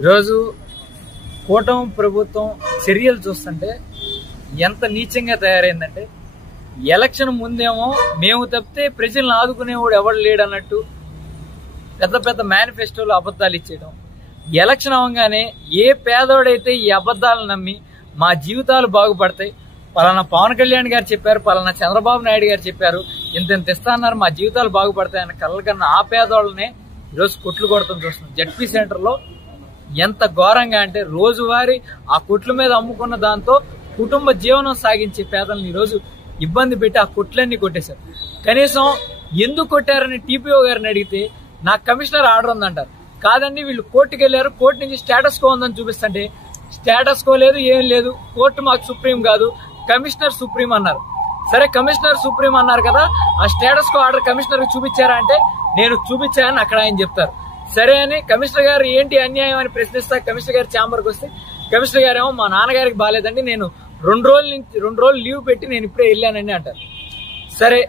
ఈరోజు కూటమి ప్రభుత్వం చర్యలు చూస్తుంటే ఎంత నీచంగా తయారైందంటే, ఎలక్షన్ ముందేమో మేము తప్పితే ప్రజలను ఆదుకునేవాడు ఎవడు లేడన్నట్టు పెద్ద పెద్ద మేనిఫెస్టోలు అబద్ధాలు ఇచ్చేయడం, ఎలక్షన్ అవగానే ఏ పేదోడైతే ఈ అబద్ధాలను నమ్మి మా జీవితాలు బాగుపడతాయి, పలానా పవన్ కళ్యాణ్ గారు చెప్పారు, పలానా చంద్రబాబు నాయుడు గారు చెప్పారు, ఇంత ఇస్తా అన్నారు, మా జీవితాలు బాగుపడతాయన్న కళ్ళకన్నా ఆ పేదోళ్ళనే ఈరోజు కొట్లు కొడతాం చూస్తున్నాం. జడ్పీ సెంటర్లో ఎంత ఘోరంగా అంటే, రోజువారీ ఆ కొట్ల మీద అమ్ముకున్న దాంతో కుటుంబ జీవనం సాగించే పేదలను ఈరోజు ఇబ్బంది పెట్టి ఆ కొట్లన్నీ కొట్టేశారు. కనీసం ఎందుకు కొట్టారని టీపీఓ గారిని అడిగితే నాకు కమిషనర్ ఆర్డర్ ఉందంటారు. కాదండి, వీళ్ళు కోర్టుకు వెళ్ళారు, కోర్టు నుంచి స్టేటస్ కో ఉందని చూపిస్తుంటే స్టేటస్ కో లేదు, ఏం లేదు, కోర్టు మాకు సుప్రీం కాదు, కమిషనర్ సుప్రీం అన్నారు. సరే, కమిషనర్ సుప్రీం అన్నారు కదా, ఆ స్టేటస్ కో ఆర్డర్ కమిషనర్ చూపించారా అంటే నేను చూపించానని అక్కడ ఆయన చెప్తారు. సరే అని కమిషనర్ గారు ఏంటి అన్యాయం అని ప్రశ్నిస్తా కమిషనర్ గారు ఛాంబర్కి వస్తే, కమిషనర్ గారు ఏమో మా నాన్నగారికి బాగాలేదండి, నేను 2 రోజులు లీవ్ పెట్టి నేను ఇప్పుడే వెళ్ళానండి అంటారు. సరే,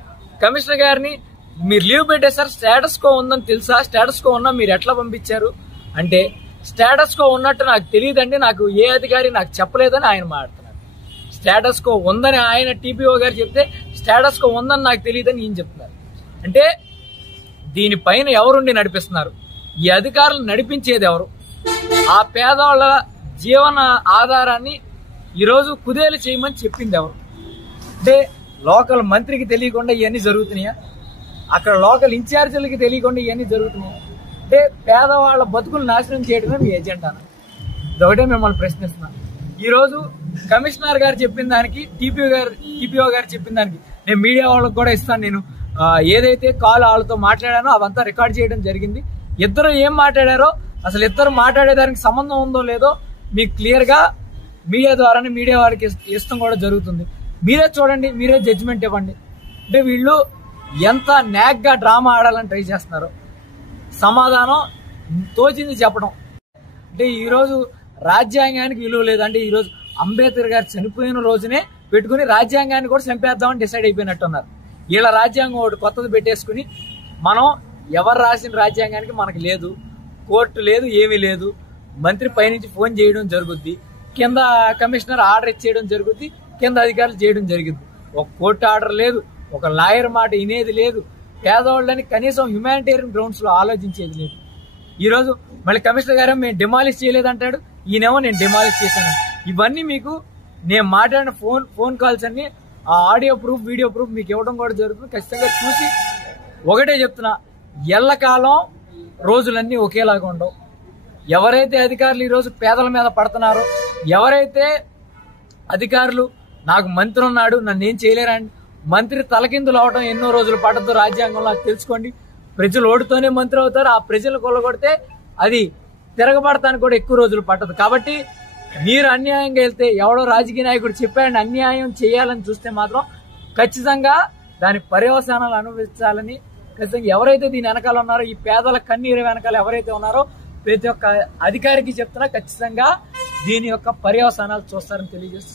కమిషనర్ గారిని మీరు లీవ్ పెట్టేసారు, స్టేటస్ కో ఉందని తెలుసా, స్టేటస్ కో ఉన్నా మీరు ఎట్లా పంపించారు అంటే, స్టేటస్ కో ఉన్నట్టు నాకు తెలియదండి, నాకు ఏ అధికారి నాకు చెప్పలేదని ఆయన మాట్లాడుతున్నారు. స్టేటస్ కో ఉందని ఆయన టీపీఓ గారు చెప్తే స్టేటస్ కో ఉందని నాకు తెలియదని ఈయన చెప్తున్నారు. అంటే దీనిపైన ఎవరుండి నడిపిస్తున్నారు? ఈ అధికారులు నడిపించేది ఎవరు? ఆ పేదవాళ్ళ జీవన ఆధారాన్ని ఈరోజు కుదేలు చేయమని చెప్పింది ఎవరు? అంటే లోకల్ మంత్రికి తెలియకుండా ఇవన్నీ జరుగుతున్నాయా? అక్కడ లోకల్ ఇన్ఛార్జీలకి తెలియకుండా ఇవన్నీ జరుగుతున్నాయా? అంటే పేదవాళ్ళ బతుకులు నాశనం చేయడమే మీ ఎజెండానా? ఇదొకటే మిమ్మల్ని ప్రశ్నిస్తున్నాను. ఈరోజు కమిషనర్ గారు చెప్పిన దానికి, టీపీఓ గారు చెప్పిన దానికి నేను మీడియా వాళ్ళకి కూడా ఇస్తాను. నేను ఏదైతే కాల్ వాళ్ళతో మాట్లాడానో అవంతా రికార్డ్ చేయడం జరిగింది. ఇద్దరు ఏం మాట్లాడారో, అసలు ఇద్దరు మాట్లాడేదానికి సంబంధం ఉందో లేదో మీకు క్లియర్గా మీడియా ద్వారానే మీడియా వారికి ఇష్టం కూడా జరుగుతుంది. మీరే చూడండి, మీరే జడ్జిమెంట్ ఇవ్వండి. అంటే వీళ్ళు ఎంత నాగ్గా డ్రామా ఆడాలని ట్రై చేస్తున్నారు. సమాధానం తోచింది చెప్పడం. అంటే ఈరోజు రాజ్యాంగానికి విలువ లేదంటే, ఈరోజు అంబేద్కర్ గారు చనిపోయిన రోజునే పెట్టుకుని రాజ్యాంగాన్ని కూడా చంపేద్దామని డిసైడ్ అయిపోయినట్టున్నారు. వీళ్ళ రాజ్యాంగం ఒకటి కొత్తది పెట్టేసుకుని, మనం ఎవరు రాసిన రాజ్యాంగానికి మనకు లేదు, కోర్టు లేదు, ఏమీ లేదు, మంత్రి పైనుంచి ఫోన్ చేయడం జరుగుద్ది, కింద కమిషనర్ ఆర్డర్ ఇచ్చేయడం జరుగుద్ది, కింద అధికారులు చేయడం జరిగింది. ఒక కోర్టు ఆర్డర్ లేదు, ఒక లాయర్ మాట వినేది లేదు, పేదవాళ్ళని కనీసం హ్యుమానిటేరియన్ గ్రౌండ్స్ లో ఆలోచించేది లేదు. ఈరోజు మళ్ళీ కమిషనర్ గారు మేము డిమాలిష్ చేయలేదంటాడు, ఈయనేమో నేను డిమాలిష్ చేశాను. ఇవన్నీ మీకు నేను మాట్లాడిన ఫోన్ కాల్స్ అన్ని ఆ ఆడియో ప్రూఫ్, వీడియో ప్రూఫ్ మీకు ఇవ్వడం కూడా జరుగుతుంది. ఖచ్చితంగా చూసి ఒకటే చెప్తున్నా, ఎల్లకాలం రోజులన్నీ ఒకేలాగా ఉండవు. ఎవరైతే అధికారులు ఈరోజు పేదల మీద పడుతున్నారో, ఎవరైతే అధికారులు నాకు మంత్రి ఉన్నాడు నన్ను ఏం చేయలేరండి, మంత్రి తలకిందులు అవడం ఎన్నో రోజులు పడద్దు రాజ్యాంగంలో, అది తెలుసుకోండి. ప్రజలు ఓటుతోనే మంత్రి అవుతారు, ఆ ప్రజలు కొల్లగొడితే అది తిరగబడటానికి కూడా ఎక్కువ రోజులు పట్టదు. కాబట్టి మీరు అన్యాయంగా వెళ్తే, ఎవడో రాజకీయ నాయకుడు చెప్పాడని అన్యాయం చేయాలని చూస్తే మాత్రం ఖచ్చితంగా దాని పర్యవసానాలు అనుభవించాలని, ఖచ్చితంగా ఎవరైతే దీని వెనకాల ఉన్నారో, ఈ పేదల కన్నీరు వెనకాల ఎవరైతే ఉన్నారో ప్రతి ఒక్క అధికారికి చెప్తున్నా ఖచ్చితంగా దీని యొక్క పర్యవసానాలు చూస్తారని తెలియజేస్తూ